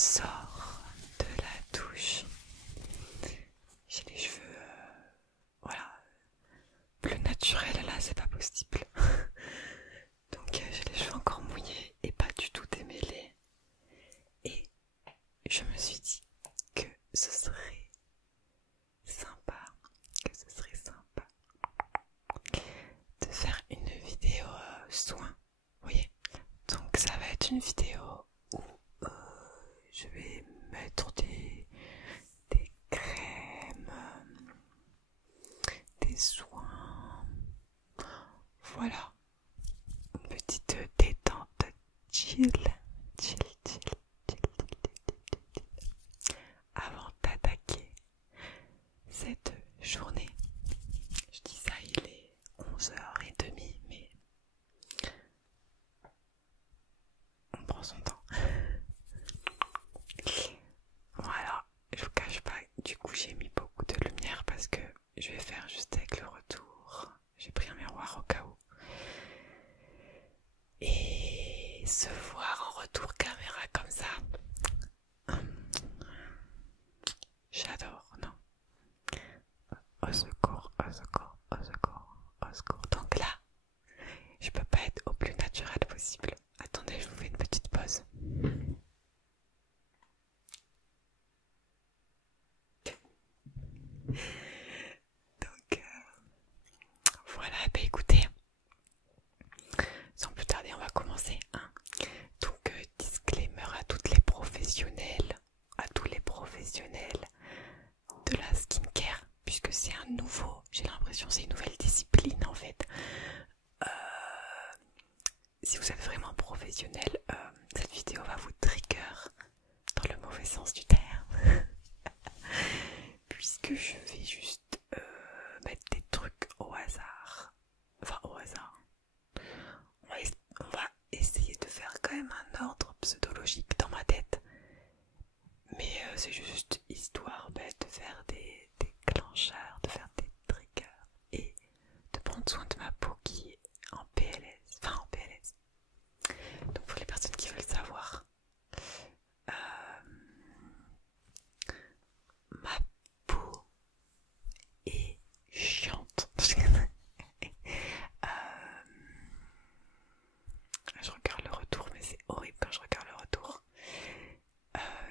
sors de la douche. J'ai les cheveux, voilà, plus naturels là, c'est pas possible. Donc j'ai les cheveux encore mouillés et pas du tout démêlés. Et je me suis dit que ce serait sympa, de faire une vidéo soin. Vous voyez? Donc ça va être une vidéo où je vais mettre des crèmes, des soins. Voilà. Une petite détente chill. Avant d'attaquer cette journée. Je dis ça, il est 11h30, mais on prend son temps. Voilà, je vous cache pas, du coup j'ai mis beaucoup de lumière parce que je vais faire juste avec le retour. J'ai pris un miroir au cas où. Et se voir en retour caméra comme ça, j'adore, non? Au secours, au secours, au secours, au secours. Donc là, je peux pas être au plus naturel possible. Attendez, je vous fais une petite pause. Donc voilà, bah écoutez, sans plus tarder, on va commencer. Hein. Donc disclaimer à toutes les professionnelles, à tous les professionnels de la skincare, puisque c'est un nouveau, j'ai l'impression c'est une nouvelle discipline en fait. Si vous êtes vraiment professionnel, cette vidéo va vous trigger dans le mauvais sens du terme. Puisque je vais juste mettre des trucs au hasard. Enfin au hasard. On va essayer de faire quand même un ordre pseudologique dans ma tête. Mais c'est juste histoire de faire des déclencheurs, de faire des triggers et de prendre soin de ma peau qui est en PLS. Enfin en PLS. Donc pour les personnes qui veulent savoir, ma peau est chiante. Je regarde le retour, mais c'est horrible quand je regarde le retour.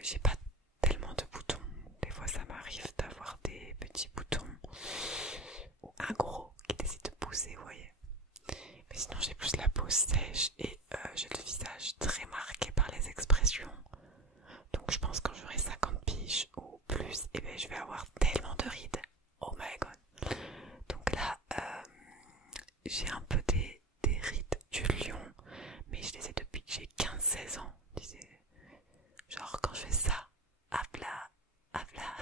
J'ai pas tellement de boutons. Des fois ça m'arrive d'avoir des petits boutons ou un gros qui décide de pousser, vous voyez. Mais sinon j'ai plus la peau sèche et j'ai le visage très marqué par les expressions. Donc je pense que quand j'aurai 50 piges ou plus, et je vais avoir tellement de rides. Oh my god. Donc là, j'ai un peu des rides du lion, mais je les ai depuis que j'ai 15-16 ans. Genre quand je fais ça, hop là, hop là.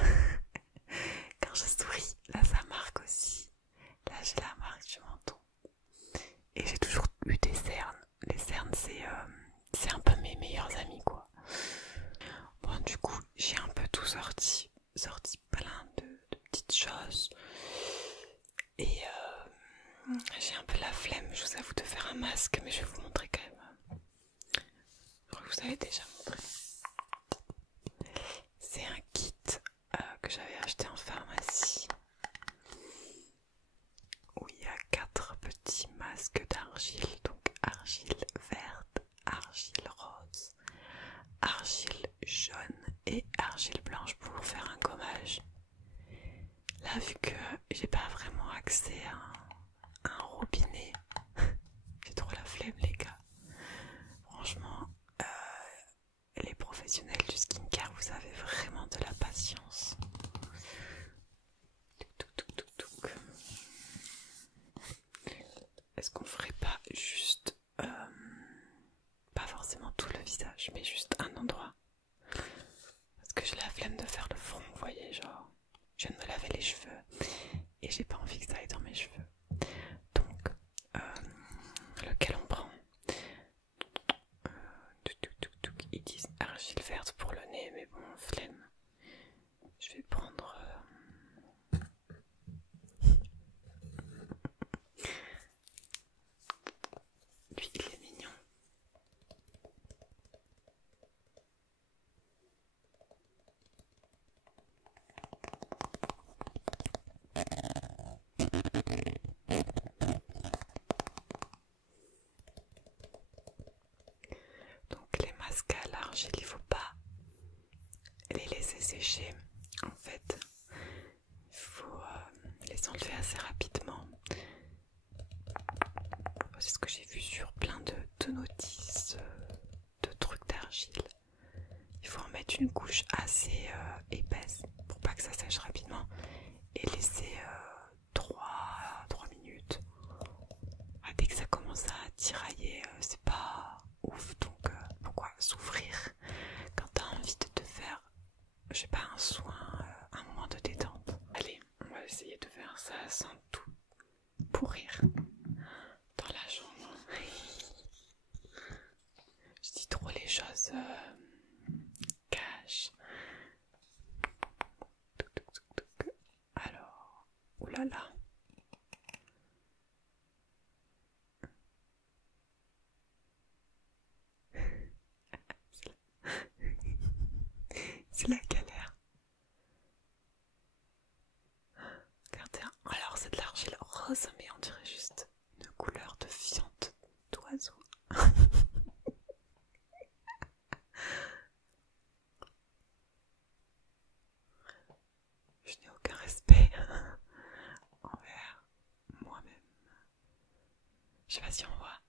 Quand je souris, là ça marque aussi. Là j'ai la marque du menton. Et j'ai toujours eu des cernes. Les cernes c'est un peu mes meilleurs amis quoi. Bon du coup j'ai un peu tout sorti plein de petites choses. Et j'ai un peu la flemme, je vous avoue, de faire un masque, mais je vais vous montrer quand même. Je crois que vous avez déjà montré. C'est un kit que j'avais acheté en pharmacie où il y a 4 petits masques d'argile, donc argile verte, argile rose, argile jaune et argile blanche pour faire un gommage. Là, vu que j'ai pas vraiment accès à un robinet, j'ai trop la flemme les gars. Franchement, les professionnels du skincare, vous avez vraiment de la patience. Est-ce qu'on ferait pas juste, pas forcément tout le visage, mais juste un endroit? Parce que j'ai la flemme de faire le front, vous voyez, genre, je viens de me laver les cheveux et j'ai pas envie que ça aille dans mes cheveux. Donc, lequel on prend? Ils disent argile verte pour le nez, mais bon, flemme. Je vais prendre... Lui, il est mignon. déchets, en fait, il faut les enlever assez rapidement. C'est ce que j'ai vu sur plein de notices, de trucs d'argile. Il faut en mettre une couche assez épaisse pour pas que ça sèche rapidement et laisser 3 minutes. Ah, dès que ça commence à tirailler, c'est pas ouf, donc pourquoi souffrir quand t'as envie de te faire, je sais pas, un soin, un moment de détente. Allez, on va essayer de faire ça sans tout pourrir dans la chambre. Je dis trop les choses cash. Alors, oulala. C'est la galère. Regardez, alors c'est de l'argile rose, mais on dirait juste une couleur de fiente d'oiseau. Je n'ai aucun respect envers moi-même. Je sais pas si on voit.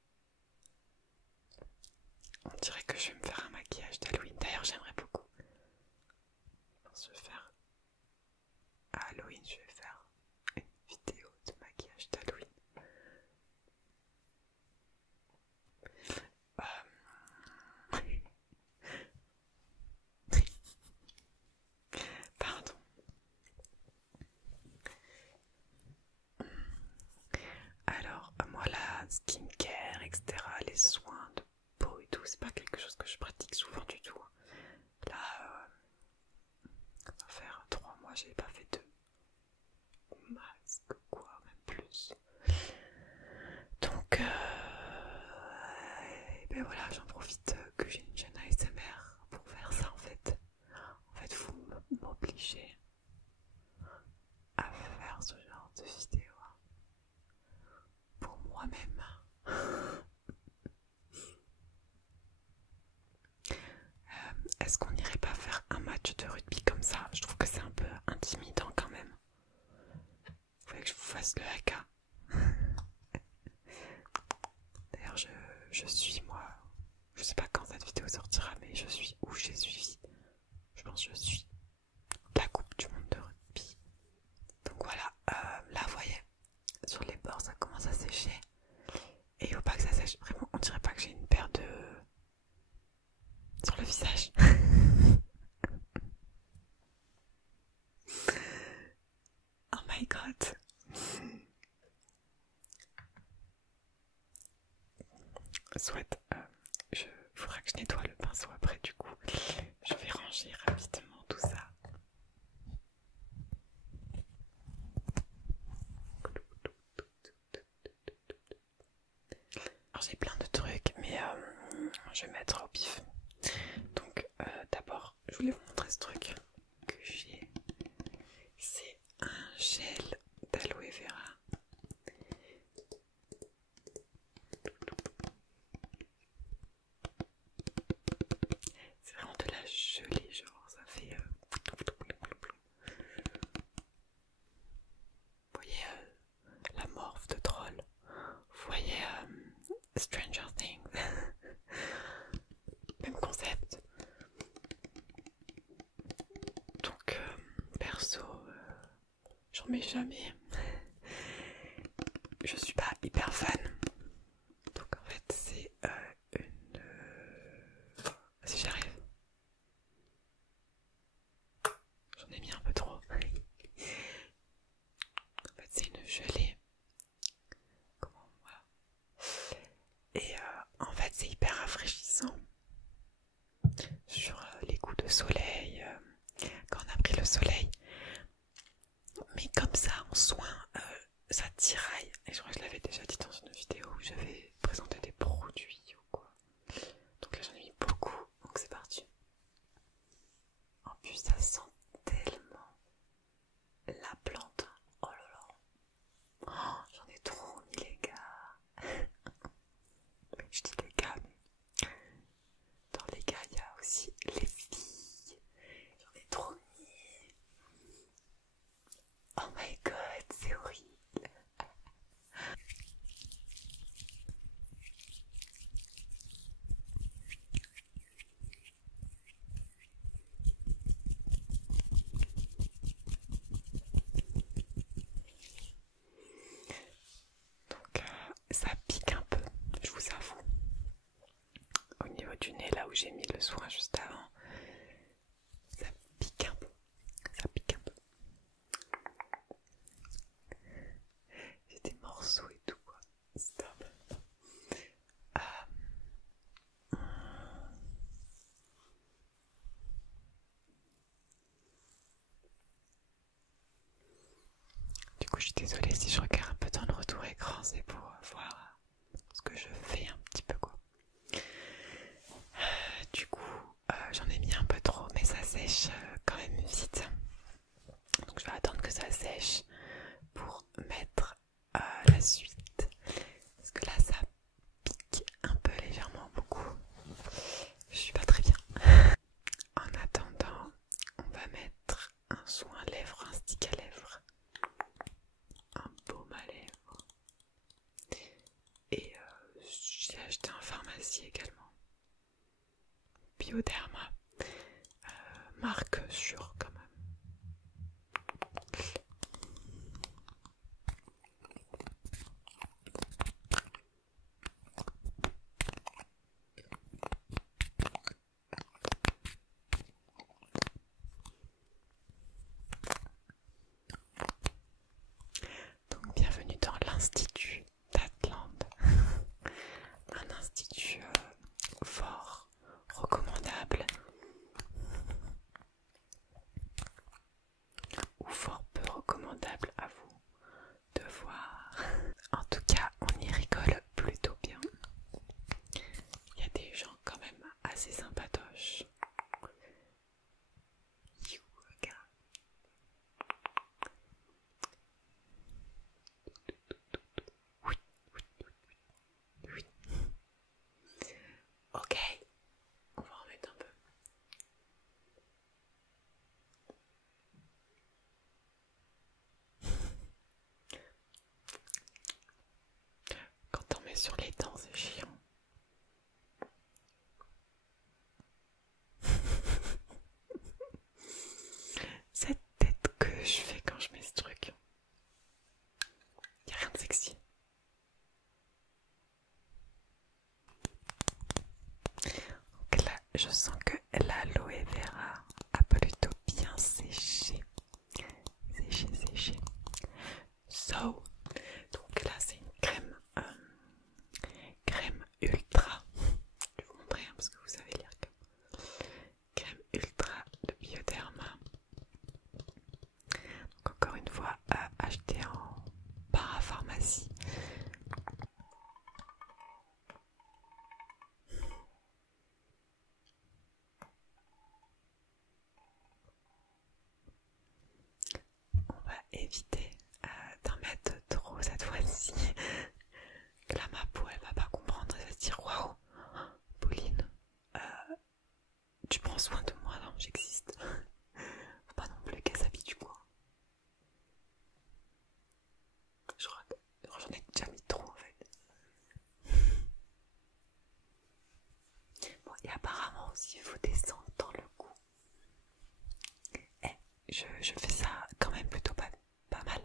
On dirait que je vais me faire un maquillage d'Halloween. D'ailleurs, j'aimerais beaucoup. Je pense que je vais faire à Halloween, je vais faire une vidéo de maquillage d'Halloween. Pardon. Alors, moi la skincare, etc., les soins de peau et tout, c'est pas quelque chose que je pratique souvent du tout. Là, ça va faire 3 mois, j'ai pas fait de masque, quoi, même plus. Donc, et ben voilà, j'en profite que j'ai une chaîne ASMR pour faire ça en fait. En fait, vous m'obligez à faire ce genre de vidéo pour moi-même. Est-ce qu'on n'irait pas faire un match de rugby comme ça? Je trouve que c'est un peu intimidant quand même. Vous voulez que je vous fasse le haka? D'ailleurs, je suis moi, je sais pas quand cette vidéo sortira, mais je suis où j'ai suivi. Je pense que je suis la coupe du monde de rugby. Donc voilà, là vous voyez, sur les bords ça commence à sécher. Et il faut pas que ça sèche, vraiment on dirait pas que j'ai une paire de... sur le visage. Oh my god. Soit, il faudra que je nettoie le pinceau après du coup. Je vais ranger rapidement tout ça. Alors j'ai plein de trucs, mais je vais mettre au pif. Donc d'abord, je voulais vous montrer ce truc que j'ai. C'est un gel d'aloe vera. C'est vraiment de la gelée, genre ça fait... Vous voyez la morphe de troll. Vous voyez Stranger Things. Même concept. Donc perso, j'en mets jamais. Je suis pas hyper fan. Donc en fait c'est une... si j'arrive. J'en ai mis un peu trop. En fait c'est une gelée. Comment, voilà. Et en fait c'est hyper rafraîchissant. Sur les coups de soleil, quand on a pris le soleil. Mais comme ça en soin, ça tiraille. Et je crois que je l'avais déjà dit dans une vidéo où j'avais présenté des produits ou quoi. Donc là j'en ai mis beaucoup, donc c'est parti. En plus ça sent tellement la plante. Oh là là. Oh, j'en ai trop mis les gars. Je dis les gars, mais dans les gars il y a aussi les filles. J'en ai trop mis. j'ai mis le soin juste avant, ça pique un peu. Ça pique un peu. J'ai des morceaux et tout quoi. Stop. Du coup, je suis désolée si je regarde un peu dans le retour écran, c'est pour voir ce que je fais un petit peu quoi. Du coup, j'en ai mis un peu trop, mais ça sèche quand même vite. Donc je vais attendre que ça sèche pour mettre la suite. Parce que là, ça pique un peu légèrement beaucoup. Je suis pas très bien. En attendant, on va mettre un soin à lèvres, un stick à lèvres, un baume à lèvres. Et j'ai acheté en pharmacie également. Bioderma. Marque sûre quand même. Donc bienvenue dans l'Institut d'Atlante. Un institut fort, recommandable ou fort peu recommandable à vous de voir. En tout cas, on y rigole plutôt bien. Il y a des gens quand même assez sympatoches. Regarde. Oui, oui, oui, oui. Ok, on va en mettre un peu. Quand on met sur les dents, c'est chiant. Cette tête que je fais quand je mets ce truc. Y a rien de sexy. Donc là, je sens que l'aloe vera a plutôt bien séché. Séché. So, donc là c'est une crème ultra. Je vais vous montrer parce que vous savez lire. Crème ultra de Bioderma. Donc encore une fois, acheté en parapharmacie. On va éviter d'en mettre trop cette fois-ci. Là ma peau elle va pas comprendre, elle va se dire waouh, Pauline, tu prends soin de moi, non, j'existe. Faut pas non plus qu'elle s'habitue quoi. J'en ai déjà mis trop en fait. Bon, et apparemment aussi il faut descendre dans le cou. Je fais ça quand même plutôt pas mal.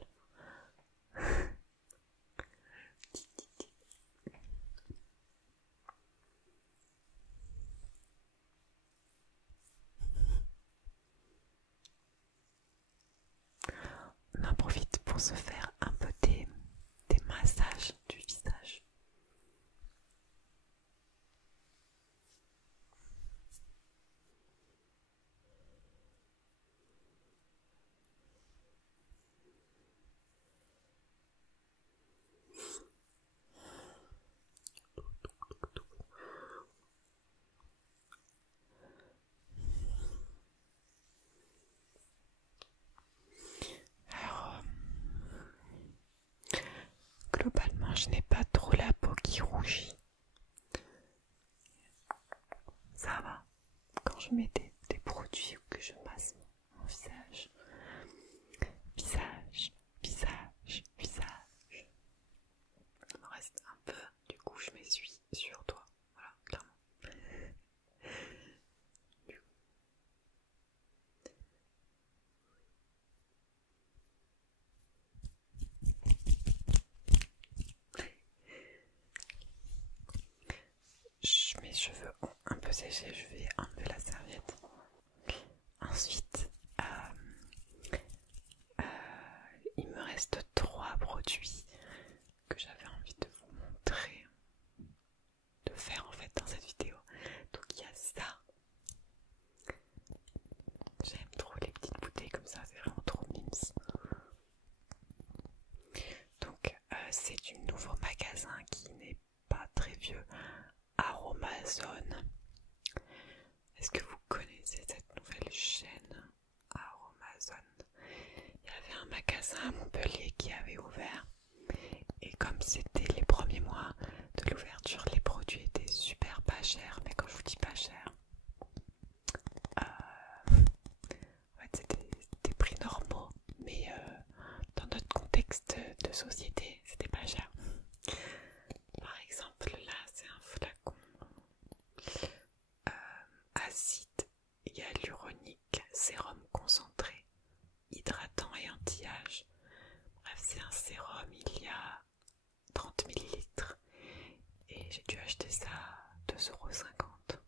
On en profite pour se faire un peu des massages du visage. Alors, globalement, je n'ai pas trop la peau qui rougit. Ça va. Quand je mets des produits ou que je masse mon visage. Visage. Il me reste un peu. Du coup, je m'essuie sur toi. Voilà, clairement. Mes cheveux ont un peu sécher, je vais enlever la serviette. Ensuite, il me reste 3 produits que j'avais envie de vous montrer, de faire en fait dans cette vidéo. Donc il y a ça. J'aime trop les petites bouteilles comme ça, c'est vraiment trop mimes. Donc c'est du nouveau magasin qui n'est pas très vieux, Aromazone. Est-ce que vous connaissez cette nouvelle chaîne Aromazone? Il y avait un magasin à Montpellier qui avait ouvert, et comme c'était les premiers mois de l'ouverture, les produits étaient super pas chers. Mais quand je vous dis pas cher, en fait c'était des prix normaux, mais dans notre contexte de société, c'était pas cher. Par exemple, là c'est un flacon acide hyaluronique, sérum concentré, hydratant et anti-âge. Bref, c'est un sérum, il y a 30 ml et j'ai dû acheter ça à 2,50 €.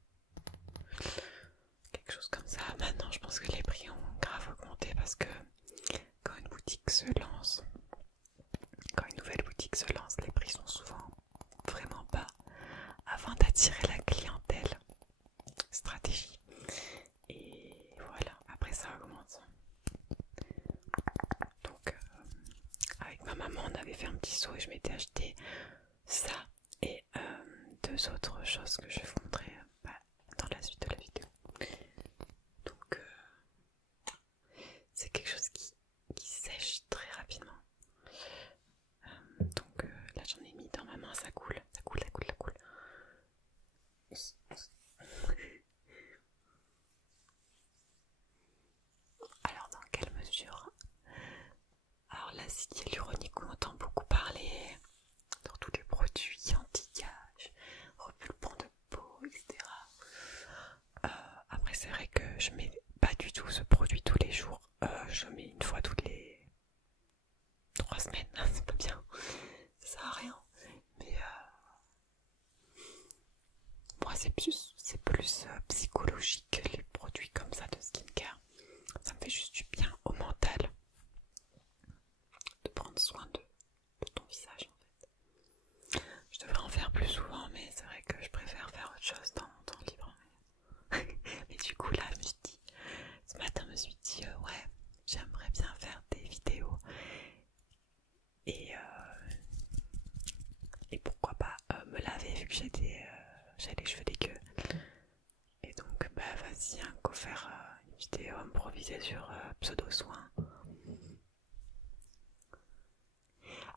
Quelque chose comme ça. Maintenant, je pense que les prix ont grave augmenté parce que quand une boutique se lance, quand une nouvelle boutique se lance, les prix sont souvent vraiment bas afin d'attirer la clientèle. Stratégie. Et voilà, après ça augmente. Donc avec ma maman on avait fait un petit saut et je m'étais acheté ça et 2 autres choses que je vais vous montrer dans la suite de la vidéo. Donc c'est quelque chose qui sèche très rapidement. Donc là j'en ai mis dans ma main, ça coule, ça coule, ça coule, ça coule. Alors dans quelle mesure? Alors l'acide hyaluronique, on entend beaucoup parler dans tous les produits anti-âge, repulpant de peau, etc. Après c'est vrai que je mets pas du tout ce produit tous les jours. Je mets une fois toutes les 3 semaines, c'est pas bien, ça sert à rien. Mais moi c'est plus psychologique, les produits comme ça de skincare. Ça me fait juste du bien au mental de prendre soin de ton visage en fait. Je devrais en faire plus souvent, mais c'est vrai que je préfère faire autre chose dans mon temps libre. Mais du coup là ce matin je me suis dit ouais, j'aimerais bien faire des vidéos et pourquoi pas me laver vu que j'ai les cheveux dégueux. Et donc bah vas-y, hein, go faire une vidéo improvisée sur pseudo soin.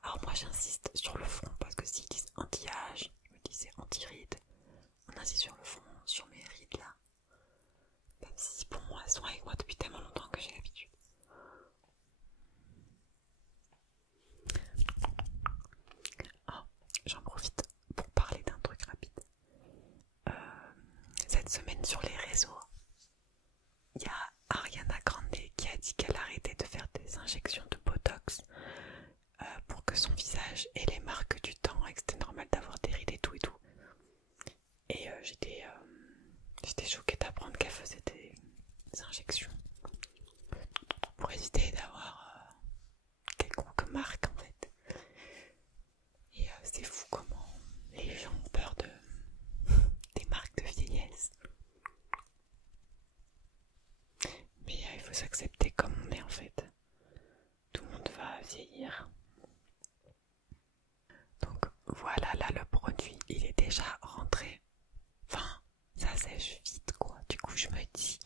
Alors moi j'insiste sur le fond parce que s'ils disent anti-âge, je me dis c'est anti-rides. On insiste sur le fond, sur mes rides là. Même si pour moi elles sont avec moi depuis tellement longtemps que j'ai l'habitude. Oh, j'en profite pour parler d'un truc rapide. Cette semaine sur les réseaux, il y a Ariana Grande qui a dit qu'elle arrêtait de faire des injections de Botox pour que son visage ait les marques du temps et que c'était normal d'avoir des rides et tout et tout. Et j'étais choquée d'apprendre qu'elle faisait des injections pour éviter d'avoir quelconque marque en fait. Et c'est fou comment les gens ont peur des marques de vieillesse. Mais il faut s'accepter comme on est en fait. Tout le monde va vieillir. Donc voilà, là le produit il est déjà rentré. Enfin, ça sèche vite quoi. Du coup je me dis,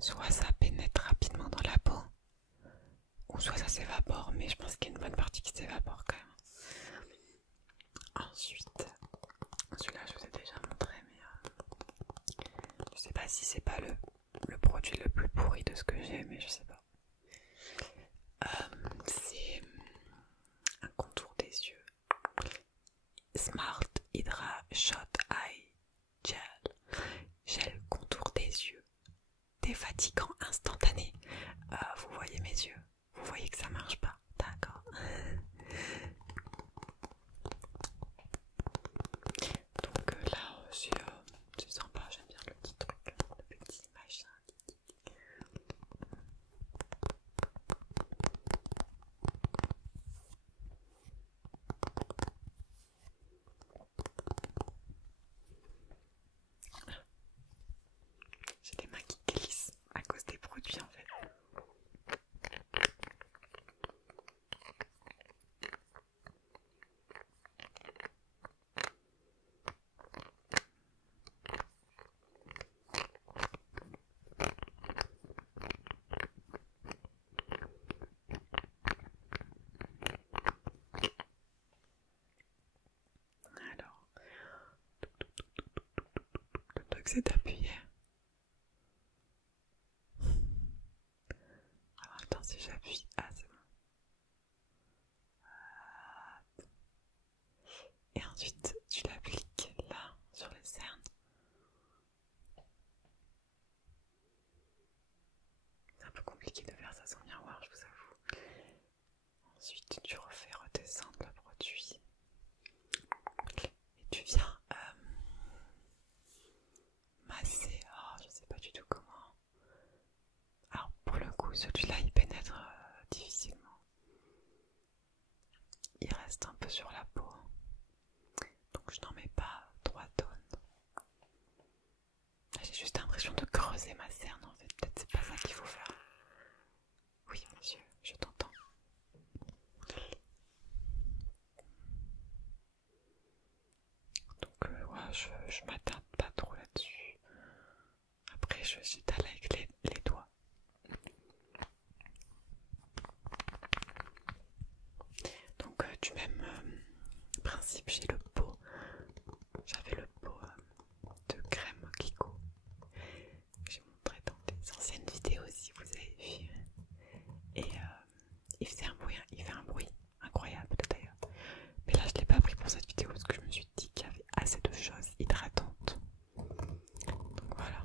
soit ça pénètre rapidement dans la peau, ou soit ça s'évapore, mais je pense qu'il y a une bonne partie qui s'évapore quand même. Ensuite, celui-là je vous ai déjà montré, mais je sais pas si c'est pas le produit le plus pourri de ce que j'ai, mais je sais pas. C'est un contour des yeux. Smart Hydra Shot Eye Gel contour des yeux. Défatigant instantané. Vous voyez mes yeux? Vous voyez que ça marche pas? D'accord. Donc là, c'est sympa, j'aime bien truc c'est d'appuyer. Alors attends, si j'appuie, ah c'est bon. Et ensuite tu l'appliques là sur les cernes. C'est un peu compliqué de faire ça sans miroir, je vous avoue. Ensuite tu refais redescendre le produit. Et tu viens masser, oh, je sais pas du tout comment. Alors pour le coup celui-là il pénètre difficilement. Il reste un peu sur la peau. Donc je n'en mets pas 3 tonnes. J'ai juste l'impression de creuser ma cerne en fait. Peut-être c'est pas ça qu'il faut faire. Oui monsieur, je t'entends. Donc ouais, je m'attarde pas trop là-dessus. Après j'étale avec les doigts. Donc du même principe, j'ai le pot. J'avais le pot de crème Kiko. J'ai montré dans des anciennes vidéos si vous avez vu. Et il fait un bruit incroyable d'ailleurs. Mais là je l'ai pas pris pour cette vidéo parce que je me suis dit qu'il y avait assez de choses hydratantes. Donc voilà.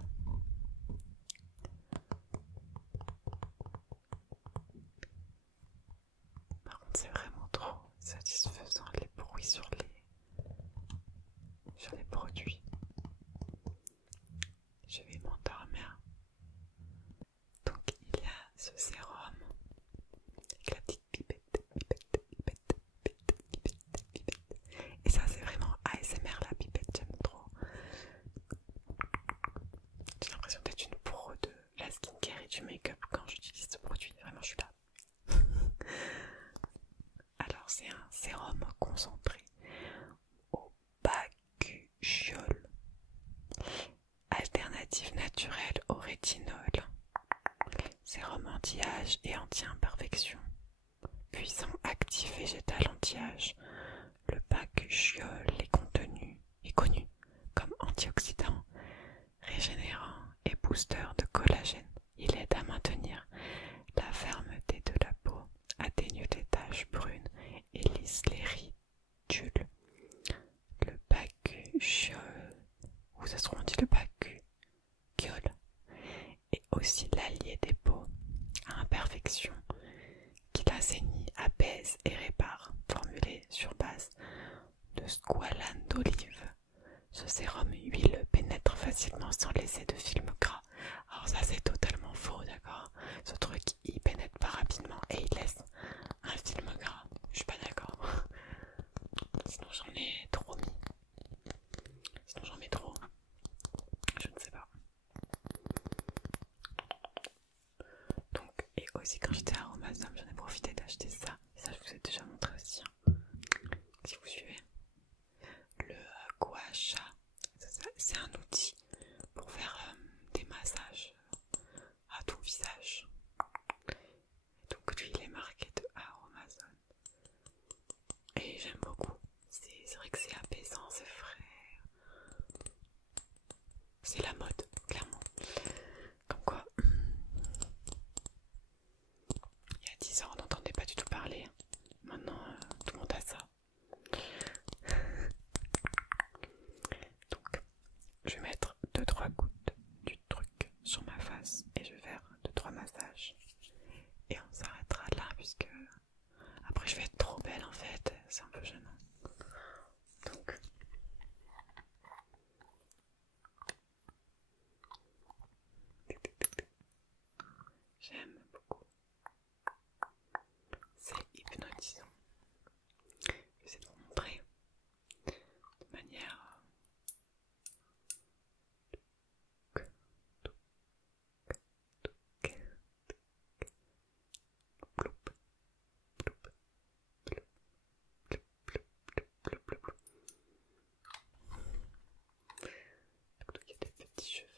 Par contre c'est vraiment trop satisfaisant les bruits sur les produits. Je vais m'endormir. Donc il y a ce sérum avec la petite pipette. Et ça c'est vraiment ASMR la pipette, j'aime trop. J'ai l'impression d'être une pro de la skincare et du make-up quand j'utilise ce produit, vraiment je suis là. Alors c'est un sérum concentré au bakuchiol, alternative naturelle au rétinol, sérum anti-âge et anti-imperfection, puissant actif végétal anti-âge. Le bakuchiol est connu comme antioxydant, régénérant et booster de collagène. Il aide à maintenir la fermeté de la peau, atténue les taches brunes et lisse les ridules. Le bakuchiol, ou ça se trouve on dit le bakuchiol, est aussi l'allié des peaux à imperfection qui l'assainit, apaise et répare, formulé sur base de squalane d'olive. Ce sérum huile pénètre facilement sans laisser de film gras. Alors ça c'est totalement faux, d'accord? Ce truc il pénètre pas rapidement et il laisse un film gras. Je suis pas d'accord. Sinon j'en ai trop mis. Sinon j'en mets trop. Je ne sais pas. Donc, et aussi quand j'étais à Amazon, j'en ai profité d'acheter ça. Ça je vous ai déjà montré aussi. Si vous suivez. Le gua sha. C'est un outil pour faire des massages à tout visage. Donc lui il est marqué de Amazon. Et j'aime beaucoup. C'est vrai que c'est apaisant, c'est frais. C'est la mode, clairement. Comme quoi, il y a 10 ans on n'entendait pas du tout parler. Maintenant tout le monde a ça. Donc je vais mettre 2-3 gouttes du truc sur ma face et je vais faire 2-3 massages. Et on s'arrêtera là puisque après je vais être trop belle en fait, c'est un peu gênant. Donc j'aime beaucoup. C'est hypnotisant. J'essaie de vous montrer de manière il y a des petits cheveux.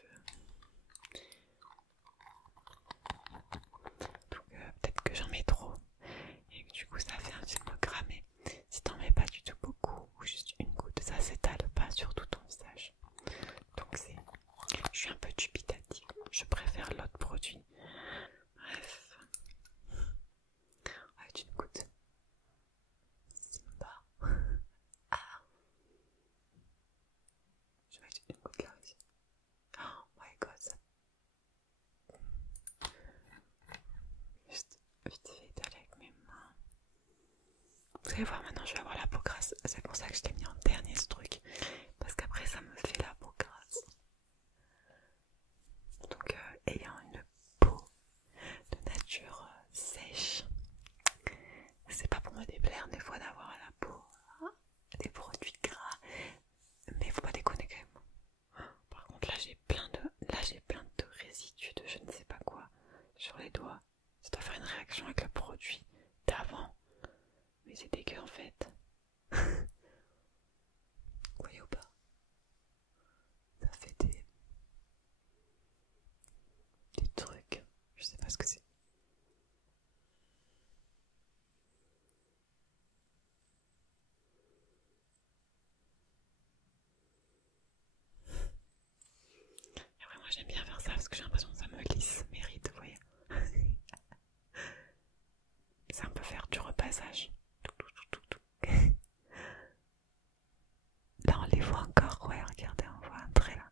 allez voir, maintenant je vais avoir la peau grasse. C'est pour ça que je t'ai mis en dernier ce truc. Parce qu'après ça me fait la peau grasse. Donc ayant une peau de nature sèche, c'est pas pour me déplaire des fois d'avoir à la peau des produits gras. Mais faut pas déconner quand même. Par contre là j'ai plein de résidus de je ne sais pas quoi sur les doigts. Ça doit faire une réaction avec le produit d'avant. Mais c'est dégueu en fait. Vous voyez ou pas? Ça fait des trucs. Je sais pas ce que c'est. Et après moi j'aime bien faire ça parce que j'ai l'impression que ça me lisse mes rides, vous voyez. Ça peut faire du repassage. Là on les voit encore, ouais regardez, on voit un trait là.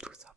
Tout ça